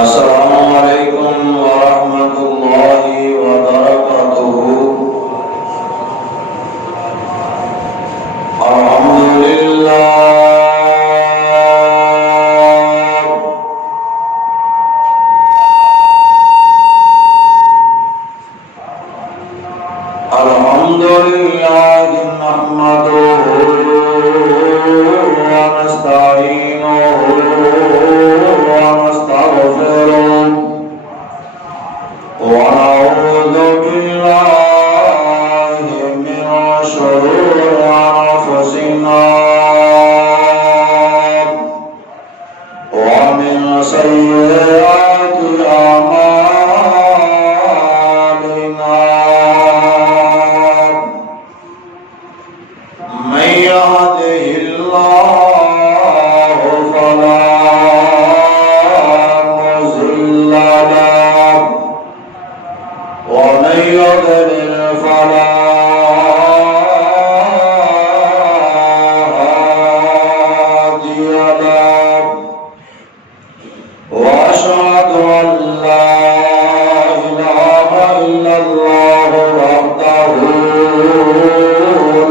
السلام عليكم ورحمة الله وبركاته. الحمد لله نحمده ونستعينه ونستغفره ونعوذ بالله من شرور أنفسنا ومن سيئات أعمالنا. من يهده الله فلا مضل له ومن يضلل فلا هادي له وأشهد أن لا إله إلا الله وحده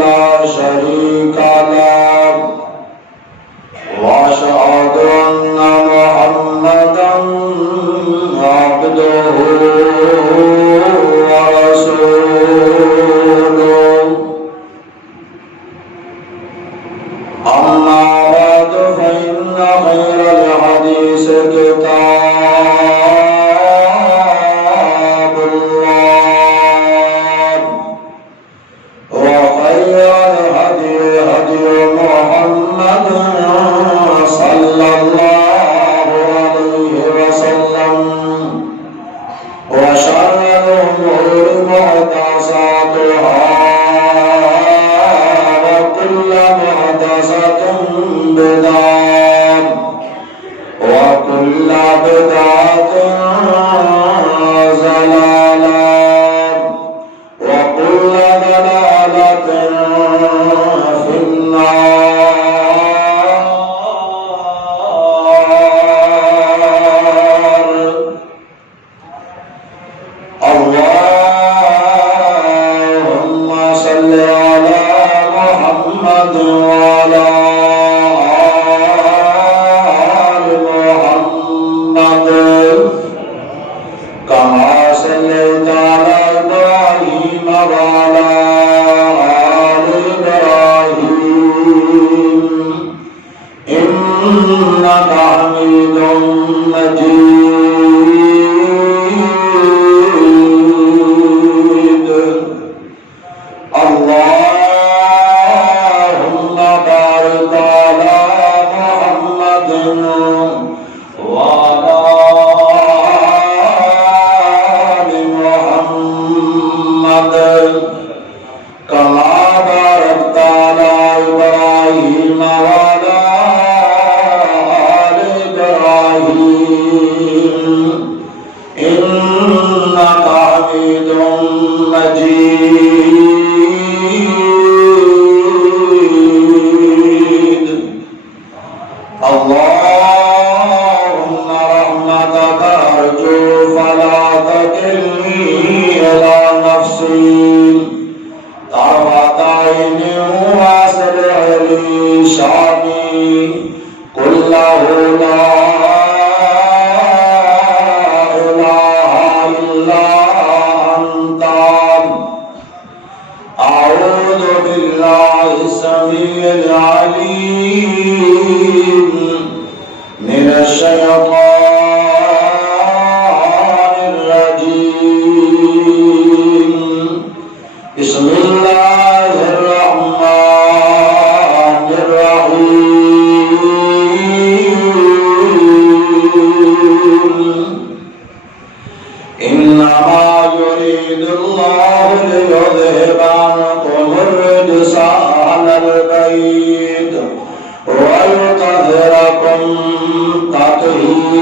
لا شريك له وأشهد أن محمدا عبده ورسوله. أما بعد فإن خير الحديث كتاب الله وخير الهدي هدي محمد صلى الله عليه وسلم وشر الأمور محدثاتها وكل محدثة بدعة وكل بدعة ضلالة وكل ضلالة في النار. اللهم صل على محمد وعلى آل محمد كما صليت على إبراهيم وعلى آل إبراهيم إنك حميد مجيد. اللهم بارك على محمد وعلى آل محمد كما باركت على إبراهيم وعلى آل إبراهيم إنك حميد مجيد. اللهم رحمتك أرجو فلا تكلني إلى نفسي طرفة عين وأصلح لي شأني كله لا إله إلا أنت. أعوذ بالله السميع العليم من الشيطان الرجيم. بسم الله الرحمن الرحيم. إنما يريد الله ليذهب عنكم الرجس أهل البيت ويطهركم تطهيرا.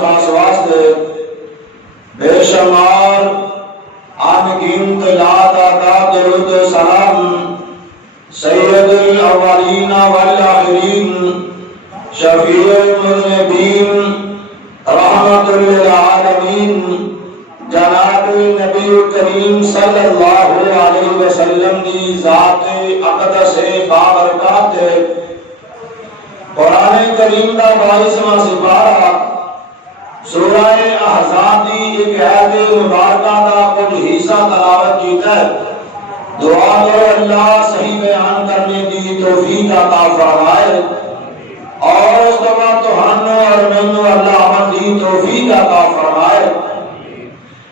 خاص واسطے بے شمار انگنت لا تعداد درود و سلام سید الاولین والآخرین شفیع المذنبین رحمت للعالمین جناب نبی کریم صلی اللہ علیہ وسلم دی ذات اقدس بابرکات قرآن کریم دا 22واں سپارہ سورہ احزاب دی ایک آیت مبارکہ دا کچھ حصہ تلاوت کیتا ہے. دعا کرو اللہ صحیح بیان کرنے دی توفیق عطا فرمائے اور اس کے بعد تہانوں اور مینوں اللہ عمل دی توفیق عطا فرمائے.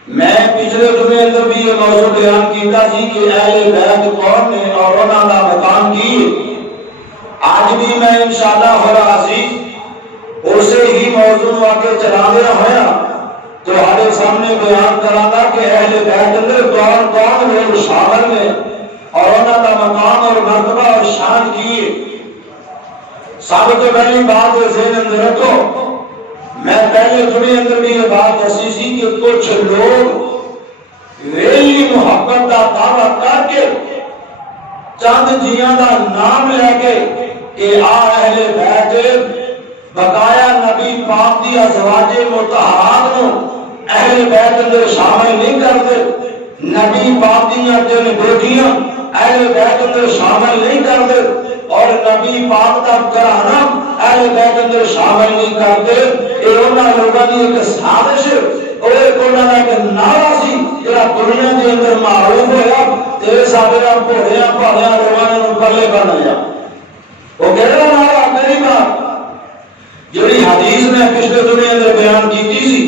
میں پچھلے جمعے اندر بھی یہ موضوع بیان کیتا سی کہ اہل بیت کون نے اور انہاں دا مقام کی. آج بھی میں انشاءاللہ العزیز اسے ہی موضوع آگے چلاندے ہویا تمہارے سامنے بیان کراں گا کہ اہل بیت اندر کون کون لوگ شامل ہیں اور انہاں دا مقام اور مرتبہ اور شان کی. سب تو پہلی بات ذہن اندر رکھو، میں پہلے جمعے اندر بھی یہ بات دسی سی کہ کچھ لوگ ویلی محبت دا دعویٰ کر کے چند جیاں دا نام لے کے کہ آ اہل بیت بقایا نبی پاک دی ازواج مطہرات نو اہل بیت اندر شامل نہیں کرتے، نبی پاک دیاں تین بیٹیاں اہل بیت اندر شامل نہیں کرتے اور نبی پاک دا گھرانہ اہل بیت اندر شامل نہیں کرتے. اے انہاں لوگاں دی ایک سازش اور ایک انہاں دا ایک نعرہ سی جڑا دنیا دے اندر معروف ہویا تے سارے گھوڑیاں پہاڑیاں روانیاں نوں پلے بن گیا. وہ کہڑا نعرہ میری بات جڑی حدیث میں پچھلے دنیا اندر بیان کیتی سی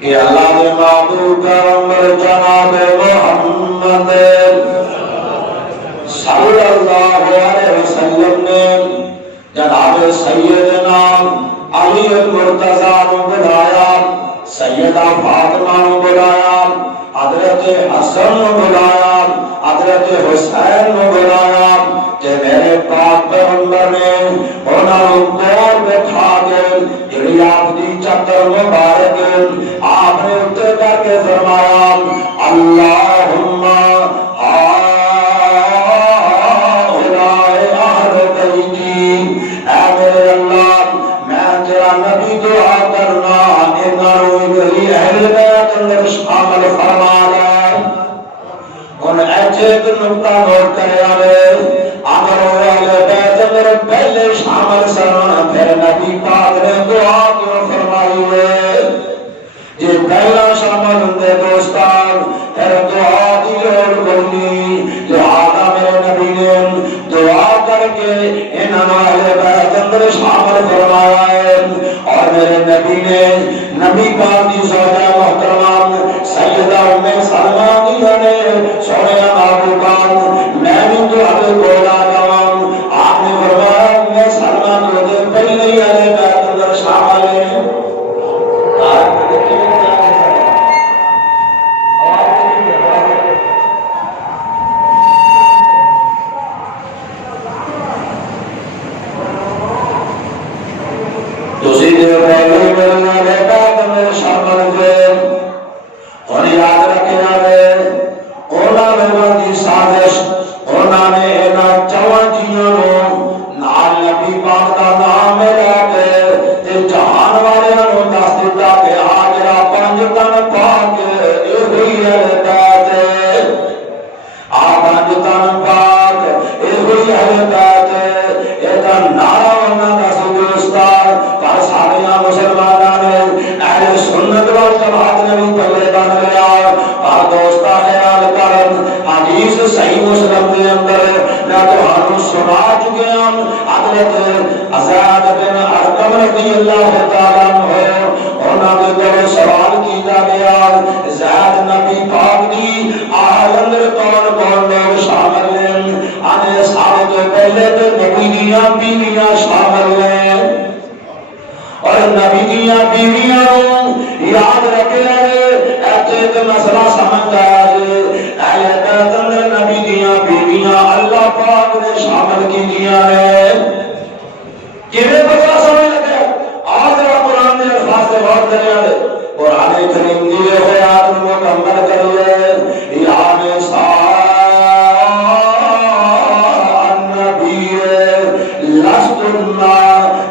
کہ اللہ دے محبوب پیغمبر جناب محمد صلی اللہ علیہ وسلم نے جناب سیدنا علی المرتضی کو بلایا، سیدہ فاطمہ کو بلایا، حضرت حسن کو بلایا، حضرت حسین کو بلایا کہ میرے پاک پیغمبر نے انہوں کو بٹھا کے جڑی آپ دی چادر مبارک آپ نے اتر کر کے فرمایا اللہم ایک نقطہ نوٹ کرے آلے اگر اہل بیت اندر پہلے شامل سرمان پھر نبی پاک نے دعا کیوں فرمائی ہے جی پہلا شامل ہوندے دوستان پھر دعا دی لوڑ بنی لہذا میرے نبی نے دعا کر کے انہوں اہل بیت اندر شامل فرمایا ہے. اور میرے نبی نے نبی پاک دی زوجہ محترمہ سیدہ ام سلمہ نے سونے محبوبان میں بھی تو آگے بولا جاؤں آپ نے فرمایا میں سلمہ کو دے پہلے ہی اہل بیت اندر شامل ہیں. تو سیدھے پہلے میرے بیت اندر شامل ہوئے اور یاد رکھنا ہے انہوں نے دی سازش انہوں نے انہاں چواں جیاں نوں نال نبی پاک دا نام لے کے تے جہان والیاں نوں دس دتا کہ آ جڑا 5 تن پاک اے ہوئی اہل بیت آ 5 تن پاک اے ہوئی اہل بیت اے دا نعرہ انہاں دا دوستان پر سارے مسلماناں نے اہل سنت والجماعت نے بھی پلے بن گیا. اور دوستا خیال کرن حدیث صحیح مسلم کے اندر میں تمہاروں سنا چکے ہوں حضرت زید بن ارقم رضی اللہ تعالیٰ عنہ انہوں نے جو سوال کیتا گیا زید نبی پاک دی آل اندر کون کون لوگ شامل ہیں آنے سارے تو پہلے تو نبی دیاں بیویاں شامل ہیں اور نبی دیاں بیویاں یاد رکھے ایک مسئلہ سمجھ آیا اہل بیت اندر نبی دیاں بیویاں اللہ پاک نے شامل کی دیا ہے. کیویں پتہ سمجھ لگا آج قرآن نے غور کرنے والے قرآن کریم دی آیات مکمل کریے یا نساء النبی لستن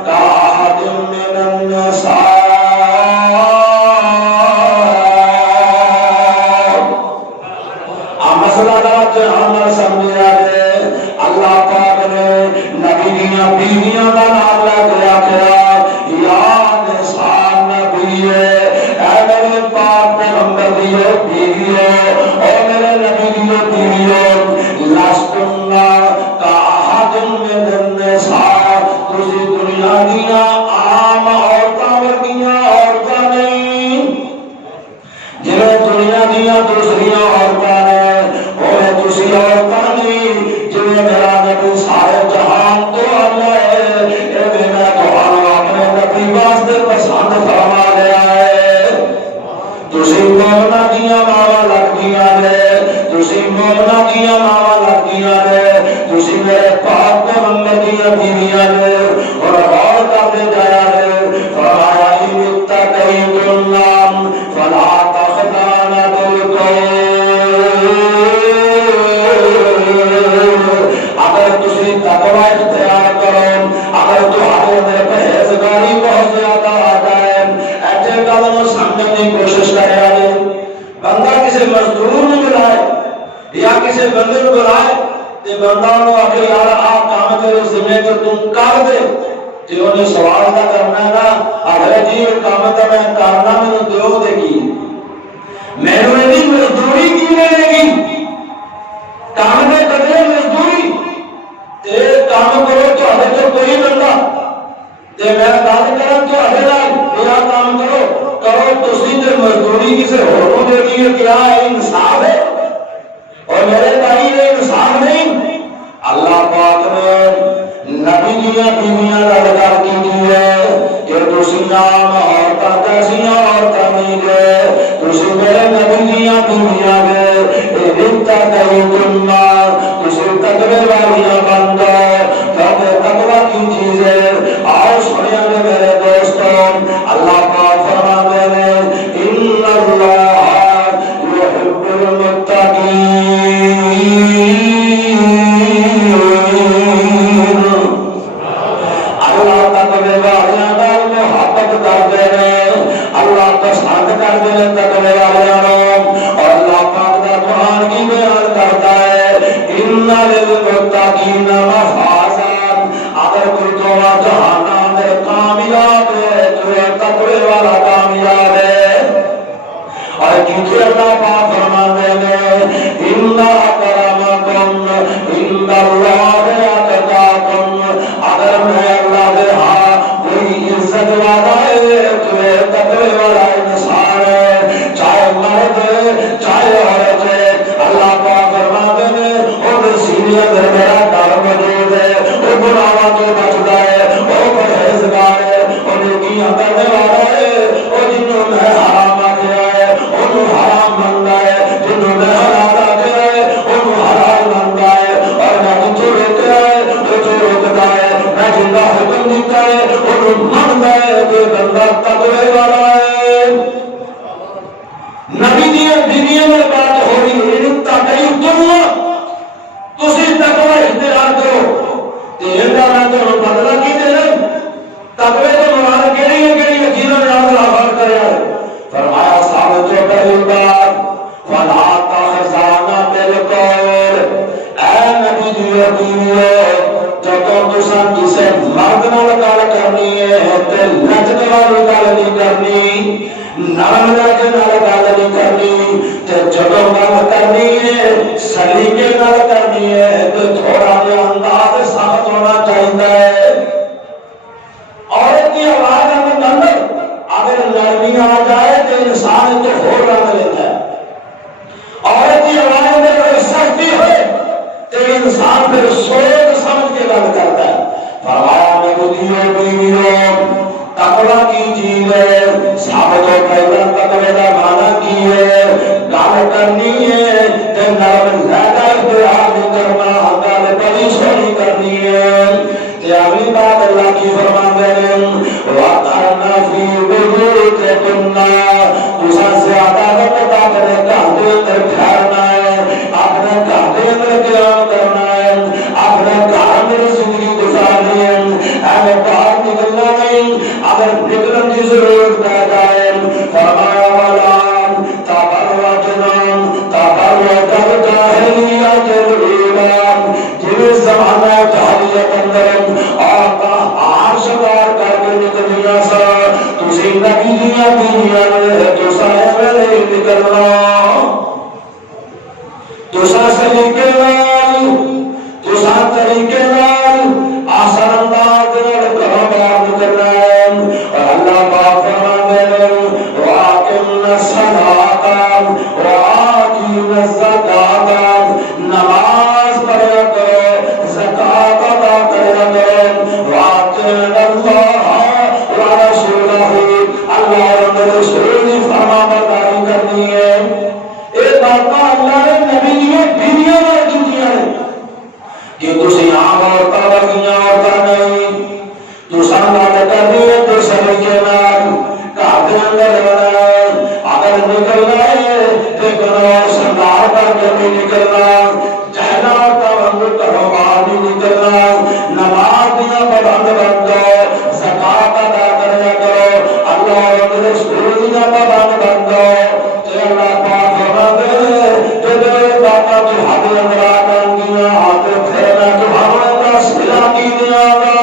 کاحد من النساء اللہ پاک نے نبی دیاں بیویاں دا نام لے کے آکھیا یا نساء نبی اے میرے پاک پیغمبر دی بیویو اے میرے نبی دی بیویو لستن کاحد من النساء تسی دنیا دیاں عام عورتاں ورگیاں عورتاں نہیں جویں دنیا دیاں دوسریاں عورتاں نے اوے تسی عورتاں نہیں میرا نبی سارے جہان تو اللہ ہے میں تو اپنے نبی واسطے پسند فرما لیا ہے تسی مومنا دیاں ماواں لگدیاں نے تسی مومنا دیاں ماواں لگدیاں نے تسی میرے پاک پیغمبر دیاں بیویاں نے اور غور کرتے جایا ہے فرمایا ان اتقیتم فلا تخضعن بالقول اگر تسی تقوی اختیار کرو اگر تمہارے اندر پرہیزگاری بہت زیادہ آ جائے ایسے کاموں سمجھنے کی کوشش کرے والے بندہ کسی مزدور کو بلائے یا کسی بندے کو بلائے تے بندہ انہوں آکے یار آپ کام تیرے ذمہ تے تم کر دے تے انہیں سوال نہ کرنا ہے نا اگر جی کام تے میں کرنا میں دیو دے گی میں نے مزدوری کی ملے گی کام میں کرنے مزدوری کام کرو تو ہمیں تو کوئی بندہ تے میں بات کروں تو ہمیں میرا کام کرو تسی تے مزدوری کسی اور کو دے دی کیا انصاف ہے اور میرے بھائی یہ انصاف نہیں اللہ پاک نے نبی دیاں بیویاں نال گل کیتی ہے کہ تسی نام عورتاں کیسیاں عورتاں نہیں گے تسی میرے نبی دیاں بیویاں گے رتا کئی تما تسی تقوی والیاں بن جاؤ کیونکہ تقوی کی چیز ہے آؤ سنیا نے میرے دوستوں اللہ پاک فرماتے ہیں ان اللہ یحب المتقین اللہ تقوی والیاں نال محبت کرتے ہیں اللہ پسند کرتے ہیں تقوی والیاں اور اللہ پاک دا قرآن کی بیان کرتا ہے ان للمتقین مفازا اگر کوئی تو جہنم میں کامیاب ہے تو تقوی والا کامیاب ہے اور کیونکہ اللہ پاک فرماتے ہیں ان اکرمکم عند اللہ اتقاکم اگر میں اللہ دے ہاں کوئی عزت والا ہے تو تقوی والا انسان ہے چاہے مرد چاہے عورت ہے اللہ پاک فرماتے ہیں اور سینے اندر میرا ڈر موجود ہے وہ گناہوں تو بچتا ہے وہ پرہیزگار ہے اور نیکیاں کرنے والا ہے اور جنہوں میں حرام آکھیا ہے انہوں حرام منگا ہے جنہوں میں حلال آکھیا ہے انہوں حلال منگا ہے اور میں جو روکا ہے وہ جو روکتا ہے میں جنہ حکم دیتا ہے انہوں منگا ہے کہ بندہ تقوی والا ہے نبی دیاں بیویاں میں بات ہو رہی ہے تسی تقوی اختیار کرو تے ایندا میں تانوں بدلا کی دینا تقوی تے مراد کیڑی چیزاں نال غور کریا فرمایا ثابت جو پہلی بات فلا تخزان بالقول اے نبی دیاں بیویاں جدوں تساں کسے مرد نال گل کرنی ہے تے لجن والی گل نہیں کرنی نرم لہجے نال گل نہیں کرنی تے جدوں گل کرنی ہے سلیقے نال کرنی ہے تو تھوڑا جہا انداز سخت ہونا چاہیے عورت کی آواز اندر اگر نرمی آ جائے تو انسان تو ہو رنگ لیتا ہے عورت کی آواز اندر اگر سختی ہوئے تو انسان پھر سوچ سمجھ کے گل کرتا ہے فرمایا میرے بیویوں تقوی کی چیز ہے ثابت ہو پہلا تقوی کا معنی کی ہے گل کرنی ہے تے نرم لہجہ اختیار نہیں کرنا گل بڑی سونی کرنی ہے تے اگلی بات اللہ کی فرماتے ہیں وَقَرْنَ فِي بُيُوتِكُنَّ بیتنا تسا زیادہ وقت اپنے گھر دے اندر ٹھہرنا ہے، اپنے گھر دے اندر قیام کرنا ہے، اپنے گھر میں زندگی گزارنی ہے، ایویں باہر نکلنا نہیں۔ اگر نکلن کی ضرورت پہ جائے فرمایا والا تبرجنا تبرج الجاہلیت الاولی، جنہیں زمانہ جاہلیت اندر اور آر شکار کر کے نکلیاں سا تسی نبیاں دنیا میں تسا ایویں نکلنا، تسا سلیقے نال تسا طریقے نال آسان انداز نال گھروں باہر نکلنا ہے۔ اور اللہ پاک فرماندے ہیں واقم الصلاۃ وآتیم الزکاۃ، نماز پڑھا کرو، زکات ادا کرا کرو، واطیعوا اللہ ورسولہ، اللہ اور رسول کی فرمانبرداری کرنی ہے۔ یہ باتاں اللہ نے نبی نے بیویوں میں کیتیاں ہیں کہ تسی عام عورتاں ورگیاں عورتاں نہیں، تساں گل کرنی ہے تے سلیقے نال گھر دے اندر رہنا ہے۔ اگر نکلنا ہے تے گھروں سردار کر کے نہیں نکلنا، جہلا عورتاں وانگوں گھروں باہر نہیں نکلنا، نماز دیاں پابند بن جاؤ، زکات ادا کریا کرو، اللہ اور رسول دیاں پابند بن جاؤ۔ تے اللہ پاک فرماتے ہیں جدوں باتاں تہاڈے اندر آ جان گیاں تے پھر میں تمہارے اندر صلح کی دیاں گا،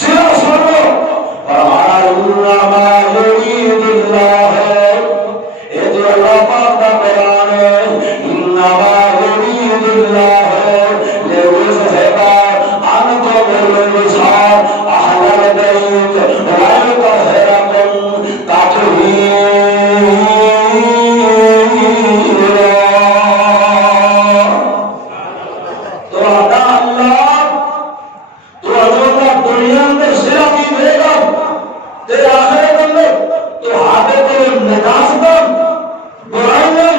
صلح سنو۔ فرمایا انما یرید اللہ، اے جو اللہ پاک کا بیان ہے، انما یرید اللہ لیذہب عنکم الرجس اہل البیت ویطہرکم تطہیرا۔ تو اللہ تو حضور دنیا میں صلح کی دے گا تے آخرت میں تو ہاتھے تے نجاست برائیاں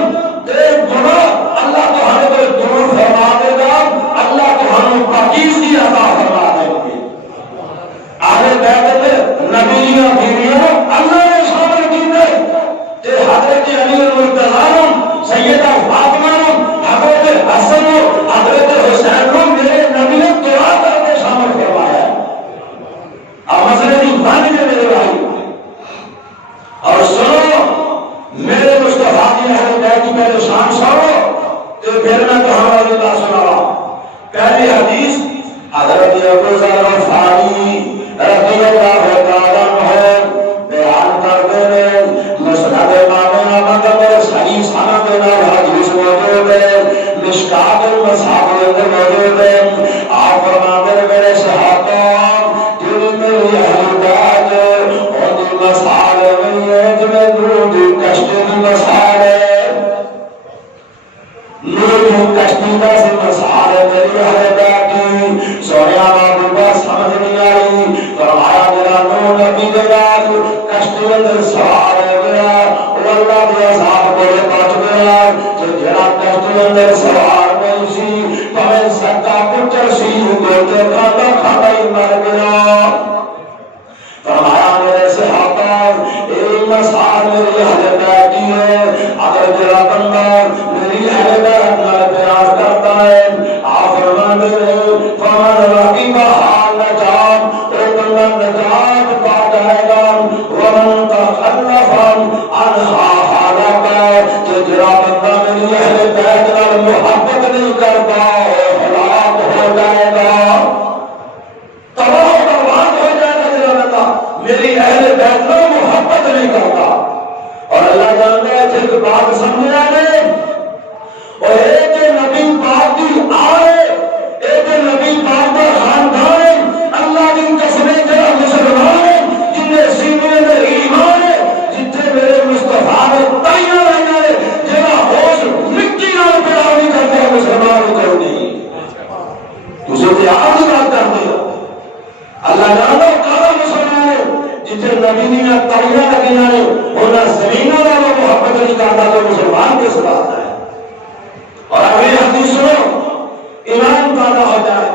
تے گناہ اللہ تو ہر کوئی دور فرما دے گا، اللہ تو ہم پاکیزگی عطا فرما دے گی۔ آگے بیٹھ کے نبیوں بیویوں اللہ نے شامل کیتے تے حضرت علی المرتضی سیدہ فاطمہ حضرت حسن حضرت حسین کو میرے نبی نے دعا کر کے شامل کروایا۔ اب مسئلے کی مان کے میرے بھائی اور سنو، میرے مصطفیٰ کی اہل بیت کی پہلے شان سنو تو پھر میں تو ہماری بات سنا۔ پہلی حدیث حضرت ابو ذر غفاری رضی اللہ تعالیٰ عنہ بیان کرتے ہیں، مسند امام احمد میں صحیح سند میں حدیث موجود ہے، مشکات المصابیح میں موجود ہے۔ آپ فرماتے ہیں میرے صحابہ دل میں اہل بیت اور دل مسالے میں ہے جنہیں درود کشتی کی مسالے نور کشتی کا سے مسالے میری اہل بیت کی سویا بابو کا سمجھ نہیں آئی۔ فرمایا میرا نور نبی دلال کشتی اندر سوار ہو گیا، وہ اللہ کے عذاب کو بچ گیا۔ جو جڑا کشتی اندر سوار نہیں سی پہلے سکا پتر سی گوتے کھاتا کھاتا ہی مر گیا۔ فرمایا میرے صحابہ ایک مسال میری اہل بیت کی ہے، اگر جڑا بندہ میری اہل بیت نال پیار کرتا ہے آپ فرماتے ہیں فمن رقبها نجات، وہ بندہ نجات پا جائے گا، ومن تخلف عنها ہلاک، جو جڑا بندہ میری اہل بیت نال محبت نہیں کرتا ہلاک ہو جائے گا، تباہ و برباد ہو جائے گا۔ جڑا بندہ میری اہل بیت نال محبت نہیں کرتا، اور اللہ جانتا ہے ایک بات سمجھ آئے اور ایک نبی پاک کی آئے، ایک نبی پاک کا خاندان، اللہ کی قسمیں جڑا مسلمان جنہیں سینے میں ایمان ہے، جتنے میرے مصطفیٰ نے تائیاں رہنا ہے، جڑا ہوش مٹی نال پیار نہیں کرتا مسلمان کو نہیں، تجھے پیار کی بات کرتے ہو۔ اللہ جانتا ہے کہاں مسلمان ہے جتنے نبی نے تائیاں لگیاں نے انہیں زمینوں کا محبت نہیں کرتا تو مسلمان کس بات ہے۔ اور اگلی حدیث سنو، ایمان پیدا ہو جائے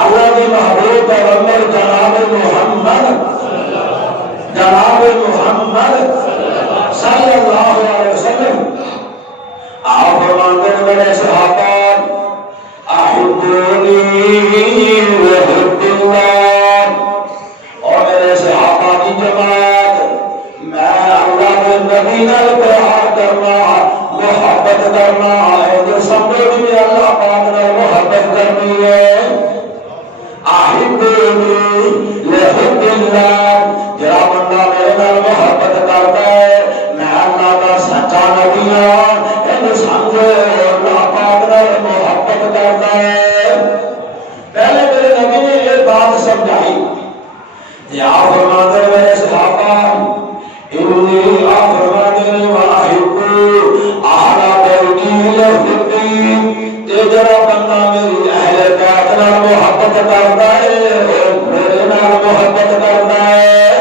اللہ کے محبوب پیغمبر جناب محمد محمد صلی اللہ علیہ وسلم آپ فرماتے ہیں میرے صحابہ احبونی وحب اللہ، اور میرے صحابہ کی جماعت میں اللہ کے نبی نال پیار کرنا محبت کرنا ہے جو سمجھو بھی اللہ پاک نے محبت کرنی ہے۔ احبونی وحب اللہ، جڑا بندہ میرے نال محبت کرتا ہے میں اللہ کا سچا نبی ہوں، سمجھو اللہ پاک نے محبت کرتا ہے۔ پہلے میرے نبی نے یہ بات سمجھائی کہ آپ فرماتے ہیں میرے صحابہ انی آپ فرماتے ہیں واحب اہل بیتی یحبنی، تے جڑا بندہ میری اہل بیت نال محبت کرتا ہے میرے نال محبت کرتا ہے۔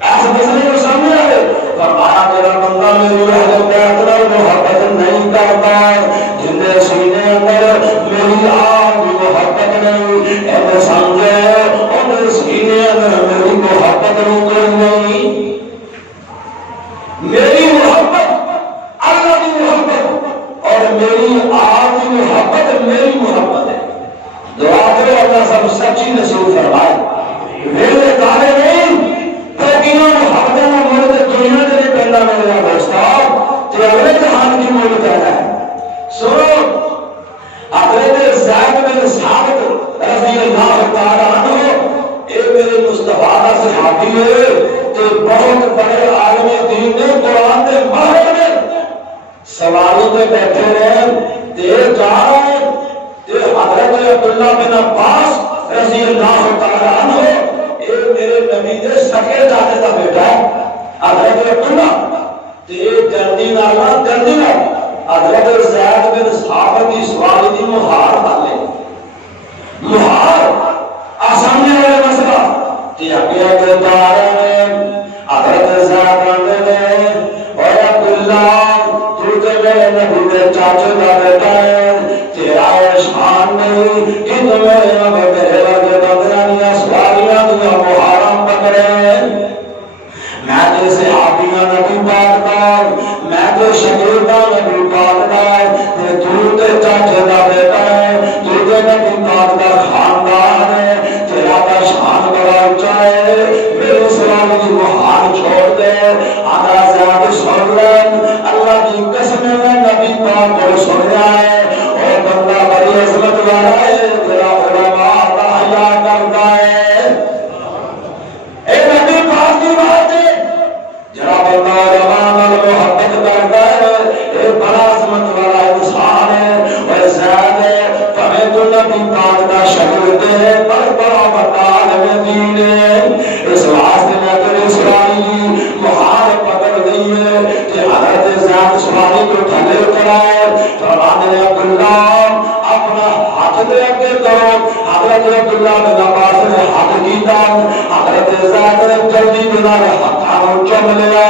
ایسا مسئلے کو سامنے آئے فرمایا جڑا بندہ میری اہل بیت نال محبت نہیں کرتا، جن کے سینے اندر میری آپ کی محبت نہیں، ایسے سمجھے ان سینے اندر میری محبت نہیں۔ میری محبت اللہ کی محبت اور میری آپ کی محبت میری محبت ہے۔ دعا کرو اللہ سب سچی نصیب فرمائے۔ میرے دعوے نہیں تو محبت میں مرد دنیا کے لیے پہلا میرا دوستان تے اگلے جہان کی مول کرنا ہے۔ سنو حضرت زید بن ثابت رضی اللہ تعالیٰ عنہ ایک میرے مصطفیٰ کا صحابی ہے تے بہت بڑے عالم دین نے قرآن کے ماہر نے سوالوں پہ بیٹھے رہے تے جا رہے تے حضرت عبداللہ بن عباس رضی اللہ تعالیٰ عنہ ایک میرے نبی دے سکے جاتے کا بیٹا ہے حضرت عبداللہ تے جلدی نالا جلدی نالا حضرت زید بن ثابت کی سوالی دی مہار ڈالے مہار آسانی والے مسئلہ تے آگے آگے جا رہے ہیں حضرت زید آنے نے اور عبداللہ تو تے میرے نبی دے چاچے کا بیٹا ہے تیرا شان نہیں کہ تمہیں اب میرے لگے بندرانیاں سوالیاں دیا مہارم پکڑے میں تے صحابیاں نبی پاک دا میں تے شاگرداں نبی پاک دا تے تو تے چاچے دا بیٹا ہے تو تے نبی پاک دا خاندان ہے تیرا دا شان بڑا اونچا ہے میرے سوال کی مہار چھوڑ دے آدھا زیادہ سن لے اللہ کی قسم میں نبی پاک کو سن رہا ہے اور بندہ بڑی عظمت والا ہے تیرا علماء کا حیا کرتا ہے اے نبی پاک کی بات ہے جڑا بندہ علماء نال محبت کرتا ہے اے بڑا عظمت والا انسان ہے اور زیادہ ہے تمہیں تو نبی پاک کا شاگرد ہے پر بڑا بڑا عالم دین ہے اس واسطے میں تیرے سوالی مہار پکڑ گئی ہے کہ حضرت زیادہ سوالی کو تھلے اترائے فرمانے عبداللہ اپنا ہاتھ دے اگے کرو حضرت عبداللہ بن عباس نے ہاتھ کیتا حضرت زید نے جلدی بنا ہاتھوں چم لیا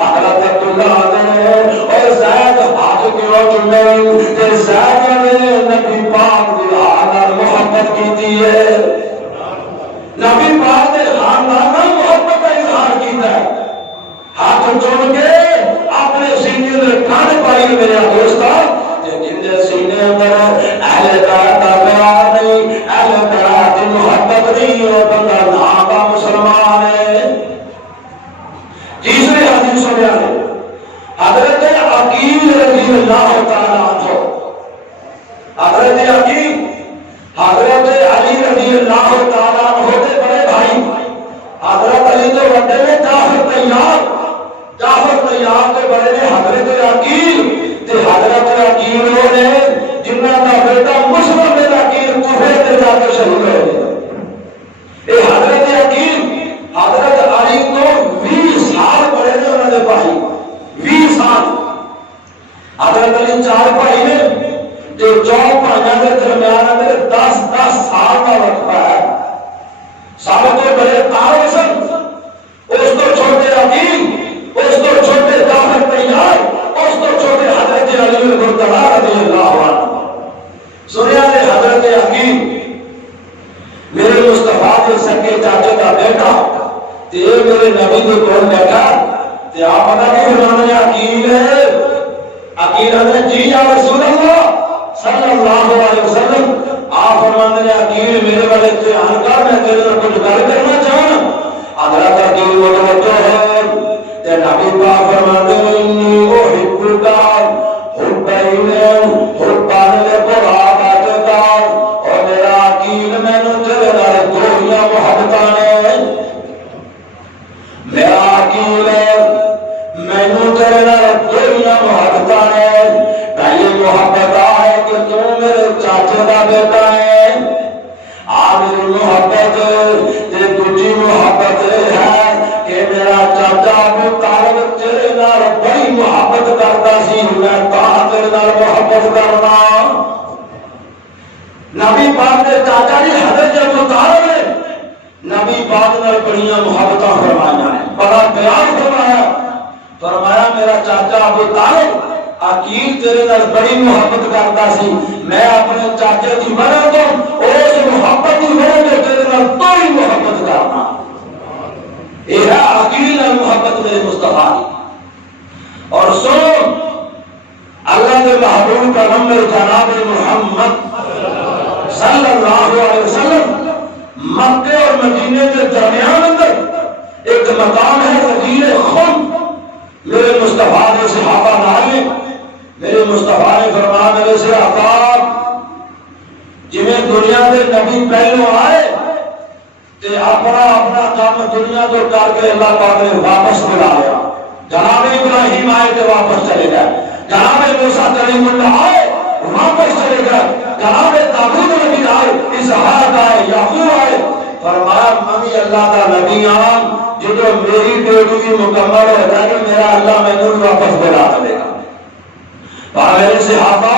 حضرت عبداللہ نے اور زید ہاتھ کیوں چمے کہ زید نے نبی پاک دی آنال محبت کیتی ہے نبی پاک نے خاندان محبت کا اظہار کیتا ہے ہاتھ چم کے اپنے سینے میں کان پائی میرا دوستان جن دے سینے اندر اہل بیت کا پیار نہیں اہل بیت کی محبت نہیں وہ بندہ ناپا مسلمان ہے۔ تیسری حدیث سنیا ہے حضرت عقیل رضی اللہ تعالیٰ عنہ حضرت عقیل حضرت علی رضی اللہ تعالیٰ عنہ کے بڑے بھائی حضرت علی کے بڑے میں جعفر طیار کے بڑے نے حضرت عقیل تے حضرت عقیل نے جنہ کا بیٹا مسلم بن عقیل کوفے تے جا کے شہید ہو گیا اے حضرت عقیل حضرت علی کو 20 سال بڑے نے انہوں نے بھائی 20 سال حضرت علی 4 بھائی نے جو 4 بھائیوں کے درمیان میں 10 سال کا وقفہ ہے سب تو بڑے تاروسن اس کو چھوٹے عقیل اس کو چھوٹے جعفر طیار اس کو چھوٹے حضرت علی مرتضی رضی اللہ عنہ تے میرے نبی دے کول بیٹھا تے آپ پتہ نہیں فرمانے عقیل ہے، عقیل نے جی یا رسول اللہ صلی اللہ علیہ وسلم، آپ فرمانے عقیل میرے والے دھیان کر، میں تیرے نال کچھ گل کرنا چاہنا۔ حضرت عقیل متوجہ ہے تے نبی پاک فرماتے ہیں انی احبک حب ایمن حبان لقرابتک، اور میرا عقیل مینوں تیرے نال دوہریاں محبتاں نے، میرا عقیل مینوں تیرے نال دوہریاں محبتاں نے۔ پہلی محبت ہے کہ تو میرے چاچے دا بیٹا ہے، میری محبت تے دوجی محبت ہے کہ میرا چاچا ابو طالب تیرے نال بڑی محبت کرتا سی، میں تاں تیرے نال محبت کرنا۔ نبی پاک دے چاچا جی حضرت ابو طالب نے نبی پاک نال بڑیاں محبتاں فرمائیاں ہیں، بڑا پیار فرمایا، فرمایا میرا چاچا ابو طالب عقیل تیرے نال بڑی محبت کرتا سی، میں اپنے چاچے کی وجہ تو اس محبت کی وجہ تو تیرے نال بڑی محبت کرنا۔ یہ ہے عقیل نال محبت میرے مصطفیٰ کی۔ اور سنو اللہ کے محبوب پیغمبر جناب محمد صلی اللہ علیہ وسلم مکے اور مدینے کے درمیان اندر ایک مقام ہے غدیر خم، میرے مصطفیٰ نے صحابہ نالے، میرے مصطفیٰ نے فرمایا میرے سے عطاب جویں دنیا کے نبی پہلو آئے تے اپنا اپنا کام دنیا تو کر کے اللہ پاک نے واپس بلا لیا۔ جناب ابراہیم آئے تو واپس چلے گئے، جناب موسیٰ کلیم اللہ آئے واپس چلے گئے، جناب داؤد نبی آئے، اسحاق آئے، یعقوب آئے، فرمایا میں اللہ کا نبی ہوں، جدو میری ڈیوٹی مکمل ہو جائے گی میرا اللہ مینوں واپس بلا دے گا۔ میرے صحابہ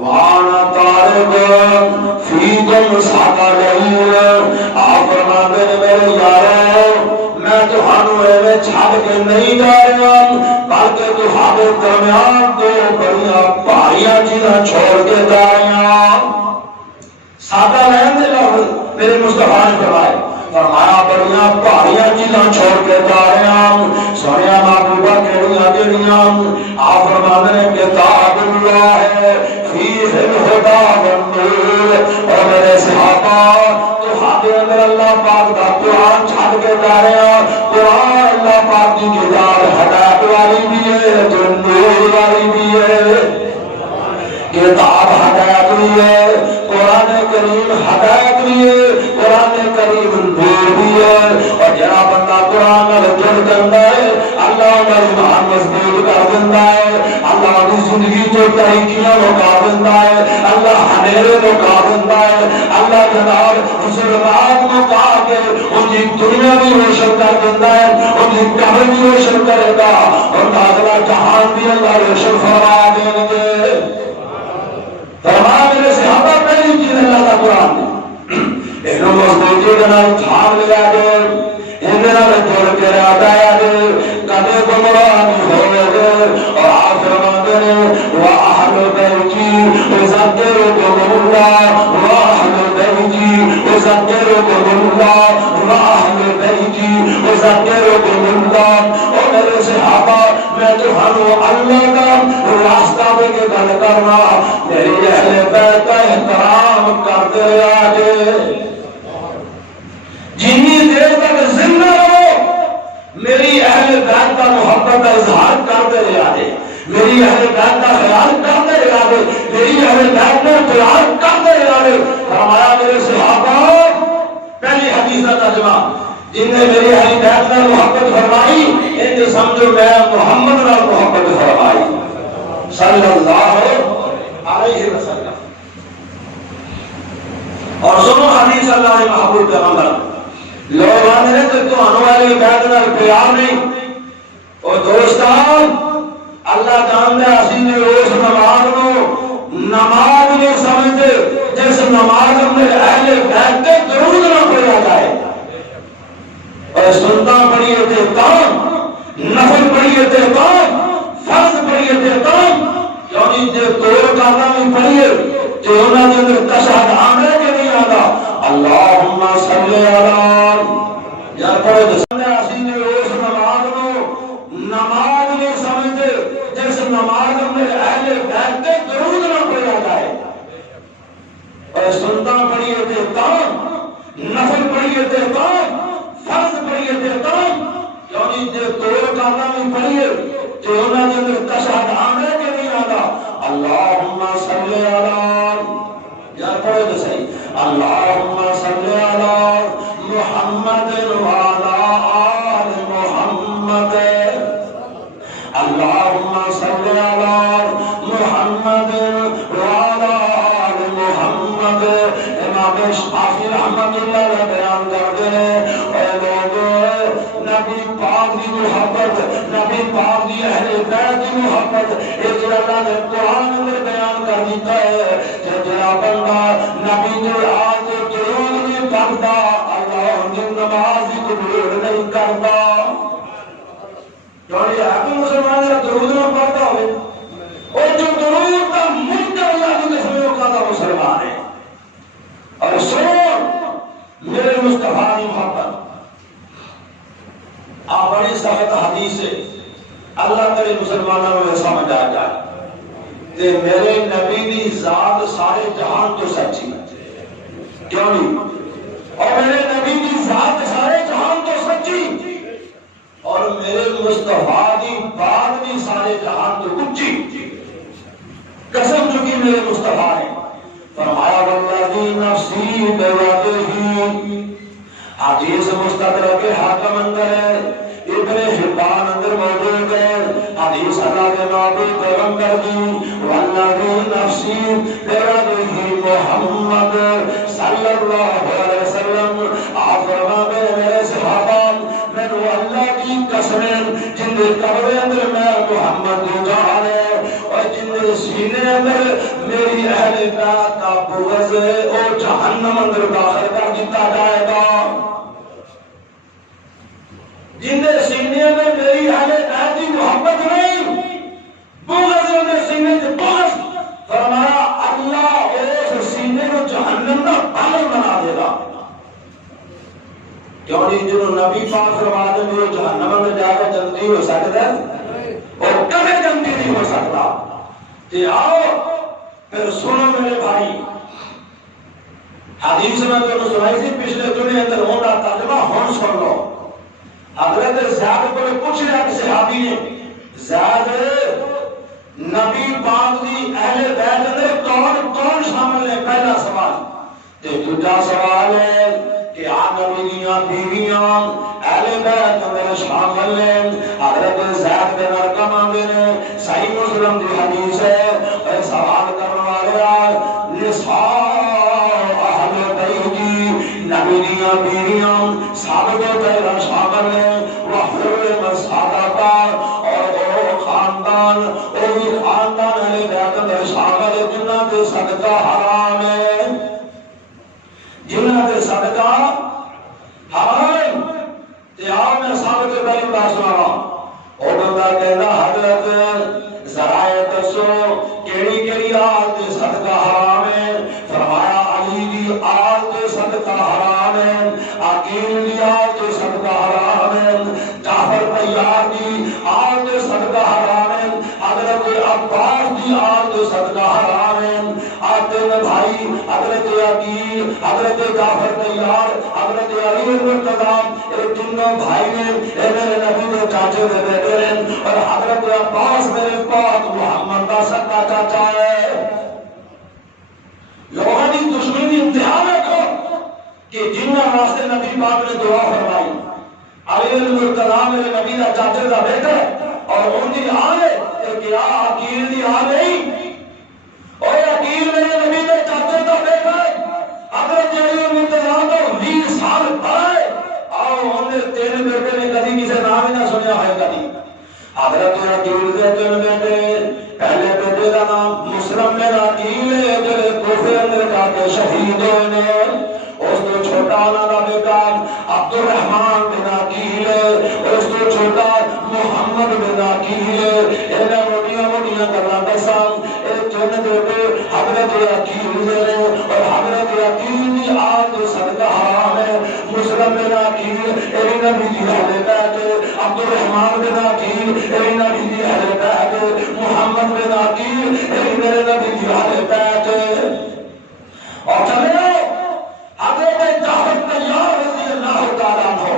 وانا طارق فیکم ثقلین، آپ فرماتے ہیں میرے یارو میں تہانوں ایویں چھڈ کے نہیں جا رہا بلکہ تہاڈے درمیان دو بڑیاں بھاریاں چیزاں چھوڑ کے جا رہا۔ سادہ رہن دے میرے مصطفیٰ نے فرمایا بڑیاں بھاریاں چیزاں چھوڑ کے جا رہا، سونے محبوبہ کیڑیاں کیڑیاں؟ آپ فرماتے ہیں کتاب اللہ ہے فیہ الہدی والنور، اور میرے صحابہ تہاڈے اندر اللہ پاک دا قرآن چھڈ کے جا رہا، قرآن اللہ پاک کی کتاب ہدایت والی بھی ہے تو نور والی بھی ہے، کتاب ہدایت بھی ہے، قرآن کریم ہدایت بھی ہے، قرآن کریم نور بھی ہے، اور جڑا بندہ قرآن نال جڑ جاندا ہے اللہ دا ایمان مضبوط کر دیندا ہے، اللہ دی زندگی تو تاریکیاں مکا دیندا ہے، اللہ ہنیرے مکا دیندا ہے، اللہ جناب ظلمات مکا کے ان کی دنیا بھی روشن کر دیندا ہے، ان کی قبر بھی روشن کرے گا، اور اگلا جہان بھی اللہ روشن فرما دیں گے۔ فرمایا میرے صحابہ پہلی چیز اللہ کا قرآن ہے، انہوں مضبوطی کے نال تھام لیا گئے، اندر نال جوڑ کے ہٹایا گئے، کدے گمراہ نہیں ہوئے گئے، اور آپ فرماتے ہیں وَأَهْلُ بَيْتِي يُذَكِّرُكُمُ اللَّهُ وَأَهْلُ بَيْتِي يُذَكِّرُكُمُ اللَّهُ وَأَهْلُ بَيْتِي يُذَكِّرُكُمُ اللَّهُ۔ اور میرے صحابہ میں تمہاروں اللہ کا راستہ دے کے گل کرنا، میری اہل بیت کا احترام کرتے رہا جے، جتنی دیر تک زندہ رہو میری اہل بیت کا محبت کا اظہار کرتے رہا جے، میری اہل بیت کا خیال کرتے رہا جے، میری اہل بیت کا پیار کرتے رہا جے۔ فرمایا میرے صحابہ پہلی حدیث کا ترجمہ جن نے میری اہل بیت کا محبت فرمائی ان سمجھو میں محمد کا محبت فرمائی صلی اللہ علیہ وسلم۔ اور سنو حدیث اللہ کے محبوب پیغمبر لوگ آنے تو انوالی بیت نال پیار نہیں، اور دوستان اللہ جانتا ہے اسی نے اس نماز کو نماز نہیں سمجھتے جس نماز میں اہل بیت کے درود نہ پڑھا جائے، اور سنتا پڑھیے تھے کام، نفل پڑھیے تھے کام، فرض پڑھیے تھے کام، یعنی جو دور کانا بھی پڑھیے جو انہوں نے اندر تشہد آنے کے نہیں آتا اللہم صلی اللہ یا پڑھے اسی نے اس نماز کو نماز نہیں سمجھتے جس نماز میں اہل بیت تے درود نہ پڑھا جائے اور سنتا پڑھیے تے کام نفل پڑھیے تے کام فرض پڑھیے تے کام یعنی جو توڑ کانا بھی پڑھیے تے انہاں دے اندر تشہد آنے کے نہیں آتا اللہم صلی علی یا پڑھو تو صحیح اللہم صلی علی محمد وعلی آل محمد اللہم صلی علی محمد وعلی آل محمد امام شافعی رحمت اللہ علیہ بیان کرتے ہیں اے لوگوں نبی پاک کی محبت نبی پاک کی اہل بیت کی محبت اس اللہ نے قرآن میں بیان کر دیتا ہے کہ جڑا بندہ نبی کے آج درود نہیں پڑھتا اللہ کی نماز کی قبول نہیں کرتا یعنی اگر مسلمان درود نہ پڑھتا ہوئے اور جو درود کا منکر اللہ کی قسموں کا تھا مسلمان ہے اور سنو میرے مصطفیٰ کی محبت آپ بڑی سخت حدیث ہے اللہ کرے مسلمانوں میں سمجھ آ جائے کہ میرے نبی کی ذات سارے جہان تو سچی کیوں نہیں اور میرے نبی کی ذات سارے جہان تو سچی اور میرے مصطفیٰ کی بات بھی سارے جہان تو اونچی قسم چکی میرے مصطفیٰ نے فرمایا والذی نفسی بیدہ حدیث مستدرک حاکم اندر ہے ابن حبان اندر موجود ہے حدیث اللہ کے نبی پیغمبر کی والذی نفسی بیدہ محمد صلی اللہ علیہ وسلم آپ فرماتے ہیں میرے صحابہ میں تو اللہ کی قسمیں جن کے قبر اندر میں محمد کی جان ہے اور جن کے سینے اندر میری اہل بیت کا بغض ہے اور جہنم اندر داخل کر دیتا جائے گا جن کے سینے میں میری اہل بیت کی محبت نہیں بغض ہے ان کے سینے سے بغض فرمایا اللہ اس سینے کو جہنم کا بھائی بنا دے گا کیوں نہیں جنہوں نبی پاک فرما دیں جو جہنم میں جا کر جنتی ہو سکتا ہے اور کبھی جنتی نہیں ہو سکتا کہ آؤ پھر سنو میرے بھائی حدیث میں تو سنائی تھی پچھلے جمعے اندر ہونا ترجمہ ہون سن لو حضرت زیاد کو پوچھ رہا کہ صحابی نے زیاد نبی پاک دی اہل بیت اندر کون شامل ہے پہلا سوال تے دوسرا سوال ہے کہ آپ نبی دیاں بیویاں اہل بیت اندر شامل ہیں حضرت زید بن ارقم آندے نے صحیح مسلم دی حدیث ہے اور سوال کرنے والے نساء اہل بیت نبی دیاں بیویاں سابقہ پہلا شامل ہیں وحرم صدقہ اور وہ خاندان اہل بیت اندر شامل ہے جنہاں کے صدقہ حرام ہے جنہاں کے صدقہ حرام تے آپ میں صاحب کے پہلی بات سنا اور بندہ کہنا حضرت ذرائع دسو کیڑی کیڑی آل دے صدقہ حرام ہے فرمایا علی دی آل دے صدقہ حرام ہے عقیل دی آل دے صدقہ حرام ہے جعفر طیار دی آل دے صدقہ حرام ہے حضرت عباس دی آل دے صدقہ حرام ہے آتے بھائی حضرت عقیل حضرت جعفر طیار حضرت علی مرتضی ایک تینوں بھائی نے میرے نبی کے چاچے دے بیٹے ہیں اور حضرت عباس میرے پاک محمد کا سکا چاچا ہے لوگوں کی دشمنی انتہا میں کو کہ جنہاں واسطے نبی پاک نے دعا فرمائی علی مرتضی میرے نبی کا چاچے کا بیٹا اور ان کی آل ہے کہ عقیل دی آل نہیں اور عقیل میرے نبی کے چاچے کا بیٹا ہے حضرت علی مرتضی کو 20 سال پڑھائے اور انہوں نے تیرے بیٹے نے کبھی کسی نام ہی نہ سنیا ہے کبھی حضرت عقیل کے تین بیٹے پہلے بیٹے کا نام مسلم بن عقیل ہے جو کوفے اندر جا کے شہید ہوئے اس تو چھوٹا انہوں کا بیٹا عبد الرحمن بن عقیل ہے اس تو چھوٹا محمد بن عقیل ہے انہیں موٹیاں موٹیاں کرنا پسند ایک تین بیٹے حضرت عقیل ہے اور حضرت عقیل کی آل جو صدقہ حرام ہے مسلم بن عقیل ایک نبی بیت عبد الرحمن بن عقیل اے نبی دی اہل بیت محمد بن عقیل اے میرے نبی دی اہل بیت اور چلے حضرت جعفر طیار رضی اللہ تعالیٰ عنہ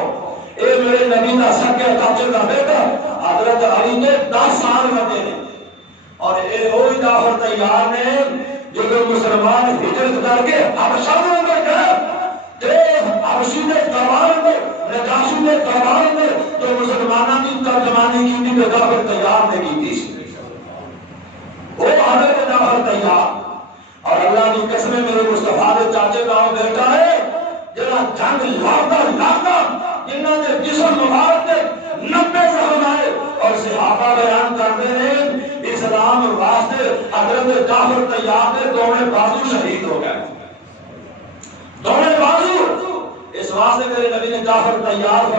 اے میرے نبی دا سکے قاتل دا بیٹا حضرت علی نے 10 سال رہتے ہیں اور اے وہی جعفر طیار نے جو مسلمان ہجرت کر کے حبشہ میں گئے تے حبشی نے دربار میں نجاشی نے دربار میں تو مسلمانوں کی ترجمانی کی تھی جعفر طیار نے کی تھی وہ حضرت جعفر طیار اور اللہ کی قسم میرے مصطفیٰ کے چاچے کا بیٹا ہے جنہاں جنگ لاتا جنہاں نے جسم مبارک کے 90 زخم آئے اور صحابہ بیان کرتے ہیں اسلام واسطے حضرت جعفر طیار کے دونوں بازو شہید ہو گئے دونوں بازو اس واسطے میرے نبی نے جعفر طیار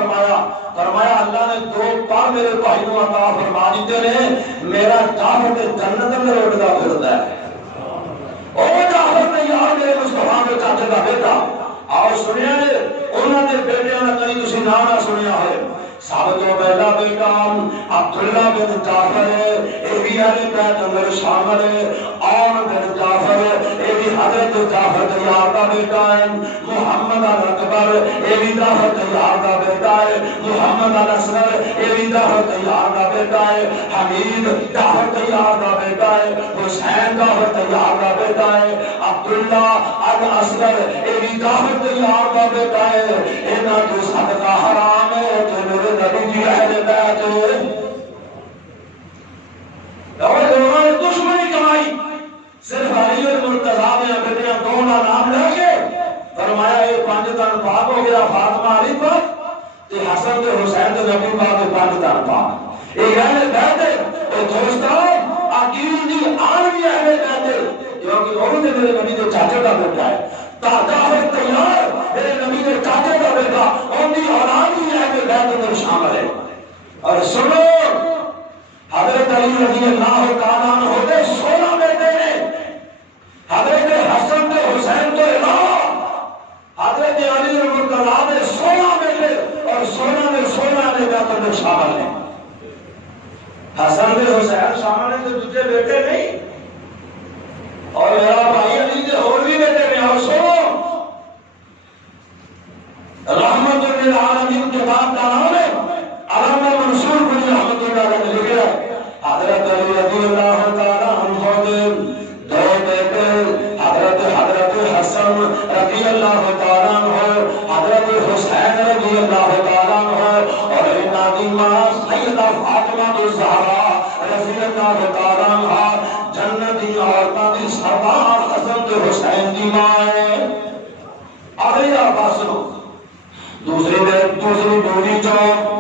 فرمایا اللہ نے 2 پار میرے بھائی کو عطا فرما دیتے ہیں میرا جعفر جنت میں اٹھتا پھرتا ہے او جعفر طیار میرے مصطفیٰ کے چاچے کا بیٹا آؤ سنیا ہے انہوں نے بیٹے نے کہیں تسی نہ سنیا ہے سب تو پہلا بیٹا عبداللہ بن جعفر ہے اے بھی اہل بیت اندر شامل ہے اور بن جعفر اے بھی حضرت جعفر طیار کا بیٹا ہے محمد الاکبر اے بھی جعفر طیار کا بیٹا ہے محمد الاصغر اے بھی جعفر طیار کا بیٹا ہے حمید جعفر طیار کا بیٹا ہے حسین جعفر طیار کا بیٹا ہے عبداللہ الاصغر اے بھی جعفر طیار کا بیٹا ہے انہاں جو صدقہ حرام ہے کہ میرے نبی جی اہل بیت اور دونوں نے دشمنی کمائی صرف علی المرتضیٰ میں بیٹیاں دونوں نام لے کے فرمایا یہ 5 تن پاک ہو گیا فاطمہ علی پاک تے حسن تے حسین تے نبی پاک کے 5 تن پاک یہ اہل بیت اور دوستو عقیل دی آن بھی اہل بیت کیونکہ وہ بھی میرے نبی کے چاچے کا بیٹا ہے جعفر طیار میرے نبی کے چاچے کا بیٹا ان کی اولاد بھی اہل بیت میں شامل ہے اور سنو حضرت علی رضی اللہ تعالیٰ عنہ ہوتے 16 بیٹے ہیں حضرت حسن کے حسین تو علاوہ حضرت علی المرتضیٰ نے 16 بیٹے اور 16 میں 16 اہل بیت میں شامل ہیں حسن کے حسین شامل ہیں تو دوسرے بیٹے نہیں اور میرا بھائی علی کے اور بھی بیٹے ہیں اور سنو رحمت للعالمین کتاب کا نام ہے علامہ منصور بن رحمت اللہ نے لکھا حضرت علی رضی اللہ تعالیٰ عنہ کے 2 بیٹے حضرت حسن رضی اللہ تعالیٰ عنہ حضرت حسین رضی اللہ تعالیٰ عنہ اور انہاں دی ماں سیدہ فاطمہ الزہرا رضی اللہ تعالیٰ عنہ جنت دی عورتاں دی سردار حسن کے حسین دی ماں ہے اگلی آواز سنو دوسری ڈوری چوک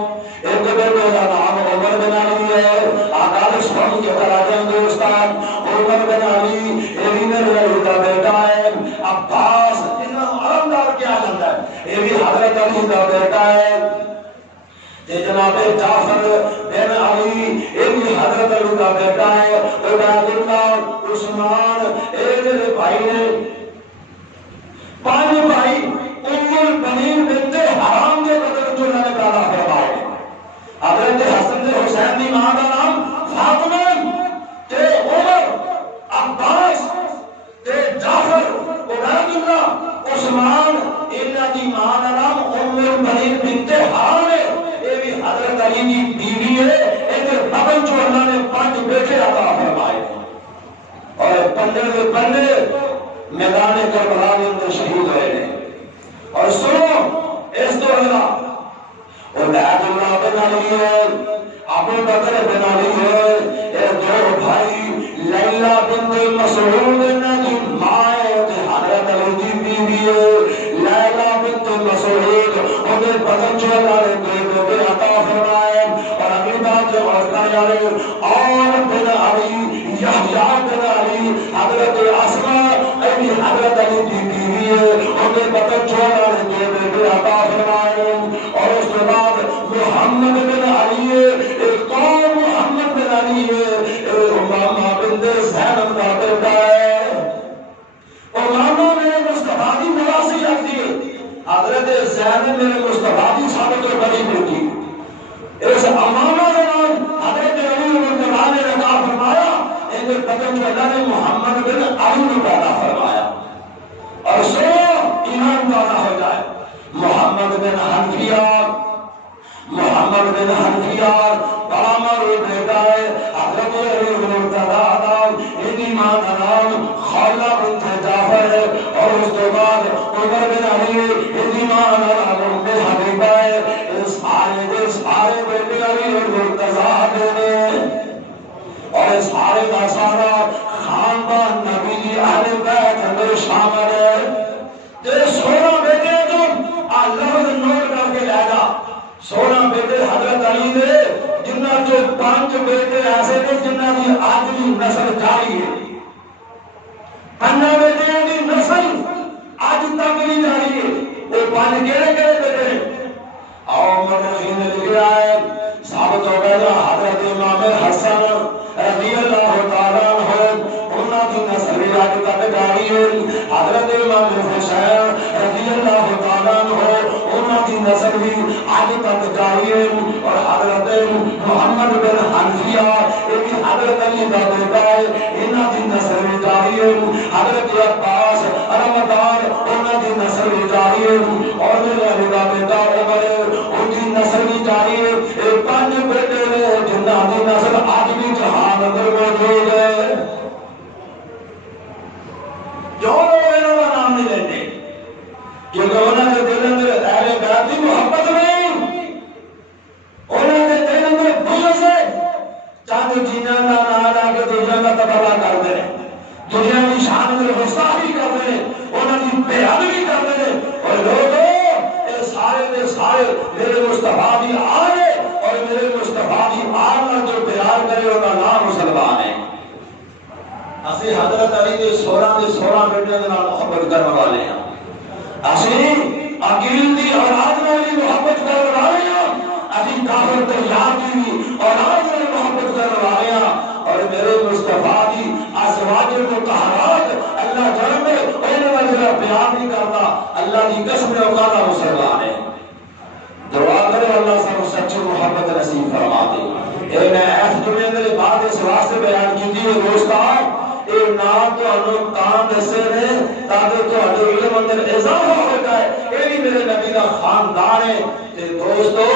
ایک بیٹے کا نام عمر بن علی ہے آقا اسلام کے تراجم دوستان عمر بن علی ایوینر کا بیٹا ہے عباس انہوں علمدار کیا جاتا ہے یہ بھی حضرت علی کا بیٹا ہے جناب جعفر بن علی یہ بھی حضرت علی کا بیٹا ہے عبید اللہ عثمان اے میرے بھائی نے 5 بھائی ام البنین بنت حرام کے قدر جو اللہ نے پیدا فرمائے حضرت حسن حسین کی ماں کا نام فاطمہ تے عمر عباس تے جعفر عبید اللہ عثمان انہاں دی ماں کا نام ام البنین بنت حرام ہے یہ بھی حضرت علی کی بیوی ہے ان کے بغل جو اللہ نے 5 بیٹے عطا فرمائے اور بندے کے بندے میدان کربلا کے اندر شہید ہوئے ہیں اور سنو اس تو اللہ عبید اللہ بن علی ہے ابو بکر بن علی ہے یہ 2 بھائی لیلہ بنت مسعود کی ماں ہے حضرت علی کی بیوی ہے لیلہ بنت مسعود انہیں بدن جو اللہ نے 2 بیٹے عطا فرمائے اور اگلی بات جو عرض جا رہے اور بن علی یحییٰ بن علی حضرت اسماء حضرت علی کی بیوی ہے انہیں بدن جو اللہ نے 2 بیٹے عطا فرمائے اور اس کے بعد محمد بن علی ایک قوم محمد بن علی ہے امامہ بنت زینب کا بیٹا ہے امامہ میرے مصطفیٰ کی نواسی لگتی ہے حضرت زینب میرے مصطفیٰ کی ثابت اور بڑی بیٹی اس امانہ کے نام حضرت علی مرتضیٰ نے عطا فرمایا، ان کے بدن میں اللہ نے محمد بن علی کو پیدا فرمایا، اور سو ایمان پیدا ہو جائے۔ محمد بن حنفیہ، محمد بن حنفیہ بڑا معروف بیٹا ہے حضرت علی مرتضیٰ کا، ان ایمان کا نام خولہ بنت جعفر ہے، اور اس کے بعد عمر بن علی، ان ایمان کا نام ام حبیبہ ہے۔ سارے بیٹے علی مرتضیٰ نے، اور سارے کا سارا خاندان نبی کی اہل بیت میں شامل ہے۔ تیرے 16 بیٹے جو لفظ نوٹ کر کے لے گا، 16 بیٹے حضرت علی دے، جنہ جو 5 بیٹے ایسے نے جنہ کی آج بھی نسل جاری ہے، 5 بیٹے کی نسل آج تک بھی جاری ہے۔ وہ 5 کہڑے بیٹے ہیں؟ اور مرغی نے لکھا ہے ثابت ہو گیا حضرت امام حسن رضی اللہ تعالیٰ عنہ انہاں کی نسل آج تک جاری ہے۔ حضرت امام حسین رضی اللہ تعالیٰ عنہ انہاں کی نسل بھی آج تک جاری ہے، اور حضرت محمد بن حنفیہ ایک حضرت علی کا بیٹا ہے، انہاں کی نسل بھی جاری ہے۔ حضرت عباس رمضان انہاں کی نسل بھی جاری ہے، اور میرے علی کا بیٹا عمر ان کی نسل بھی جاری ہے۔ 5 بیٹے نے جنہ کی نسل آج بھی جہان اندر موجود ہے۔ جو لوگ انہوں کا نام نہیں لیتے کیونکہ انہوں نے دل اندر اہل بیت کی محبت نہیں، انہوں نے دل اندر بغض ہے، چاہتے جینا نہ آ کے دنیا کا تباہ کر دیں، دنیا کی شان میں گستاخی کر دیں، انہوں کی بے ادبی کر دیں، اور لوگوں سارے میرے مصطفیٰ کی آل ہے، اور میرے مصطفیٰ کی آل کا جو پیار کرے ان کا نام مسلمان ہے۔ اسی حضرت علی کے 16 بیٹے کے نام محبت کرنے والے ہیں، اسی عقیل دی اولاد والی محبت کرنے والے ہیں، اسی جعفر طیار کی اولاد والی محبت کرنے والے ہیں، اور میرے مصطفیٰ کی ازواج مطہرات اللہ جانتے انہوں نے جرا بیان نہیں کرتا، اللہ کی قسم اوقات مسلمان ہے۔ دعا کرے اللہ سب سچی محبت نصیب فرما دے۔ اے میں ایس دنیا کے بعد اس واسطے بیان کی تھی دوستان، اے نام تو انہوں کام دسے نے تاکہ تو انہوں علم اندر اضافہ ہو جائے، اے بھی میرے نبی کا خاندان ہے۔ تے دوستو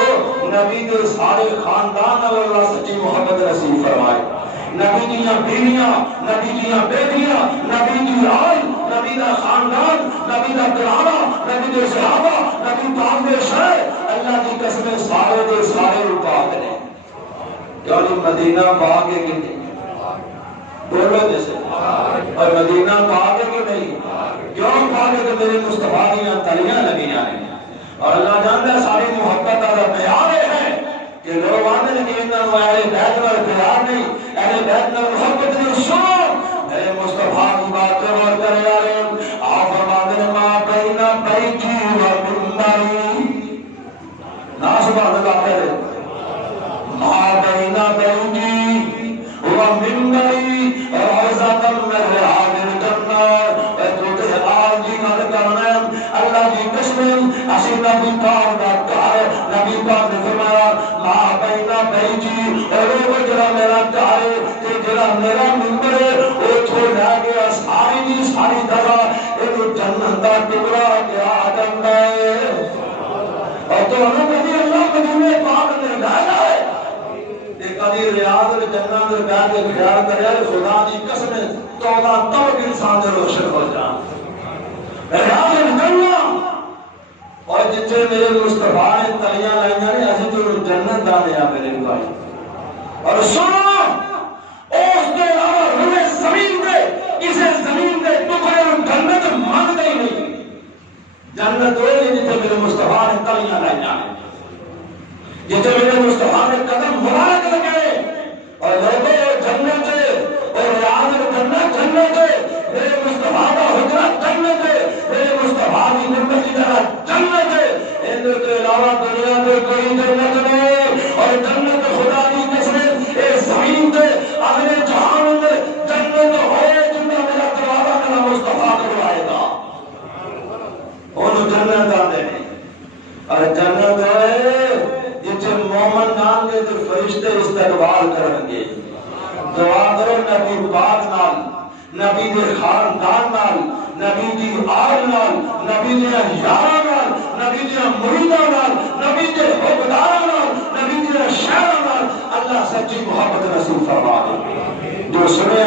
نبی کے سارے خاندان اللہ سچی محبت نصیب فرمائے۔ نبی دیاں بیویاں، نبی دیاں بیٹیاں، نبی دی آل، نبی دا خاندان، نبی دا گھرانہ، نبی دے صحابہ، نبی پاک دے شہر، اللہ کی قسمیں سارے دے سارے پاک نے۔ یعنی مدینہ پاک ہے کہ نہیں؟ بولو جیسے، اور مدینہ پاک ہے کہ نہیں؟ کیوں پاک ہے کہ میرے مصطفیٰ دیاں تلیاں لگیاں ہیں، اور اللہ جانتا ہے ساری محبت کا پیار ہے کہ لوگ آنے لگے انہوں اہل بیت پر پیار نہیں، اہل بیت پر محبت نہیں۔ سنو میرے مصطفیٰ کی بات اور کرے آرے آپ فرماتے ہیں ماں بینہ بیٹی و منبری، نا سبحان اللہ کہہ رہے ماں بینہ بیٹی و منبری روزہ من ریاض الجنہ، اے تو تے آج جی نہ کرنا اللہ کی قسم اسی نبی پاک دا گھر، نبی پاک نے فرمایا ماں بینہ بیٹی اور وہ جڑا میرا گھر تے جڑا میرا منبر ہے وہ چھوڑ گیا ساری دی ساری جگہ ایک جنت دا ٹکڑا کیا جاندا ہے، اور تو ہمیں کبھی اللہ مدینے پاک نے لایا ہے تے کبھی ریاض الجنہ دے بیٹھ کے خیال کرے خدا دی قسم توبہ تب انسان دے روشن ہو جائے۔ ریاض الجنہ اور جتنے میرے مصطفیٰ نے تلیاں لائیاں نے ایسے تو جنت دانے آپ میرے بھائی، اور سنو اس کے علاوہ روئے زمین دے اسے زمین دے ٹکڑے اور جنت مانگتے ہی نہیں، جنت ہوئے جتنے میرے مصطفیٰ نے تلیاں لائیاں نے، جتنے میرے مصطفیٰ نے قدم مبارک لگے، اور لوگوں جنت ہے اور ریاض الجنہ جنت ہے، میرے مصطفیٰ کا حجرہ جنت ہے، میرے مصطفیٰ کی نعمت کی طرح جنت ہے، ان کے علاوہ دنیا میں کوئی جنت نہیں، اور جنت خدا کی قسم اے زمین پہ اگلے جہان اندر جنت ہوئے جنہ میرا تبارہ کا مصطفیٰ کروائے گا، انہوں جنت آتے ہیں، اور جنت ہوئے جتنے مومن نام دے تے فرشتے استقبال کرن گے دعا کرو نبی پاک نال نبی دے خاندان نال نبی دی آل نال نبی دے یاراں نال نبی دے مریداں نال نبی دے حکمراناں نال نبی دے شہراں نال اللہ سچی محبت نصیب فرما دے جو سنے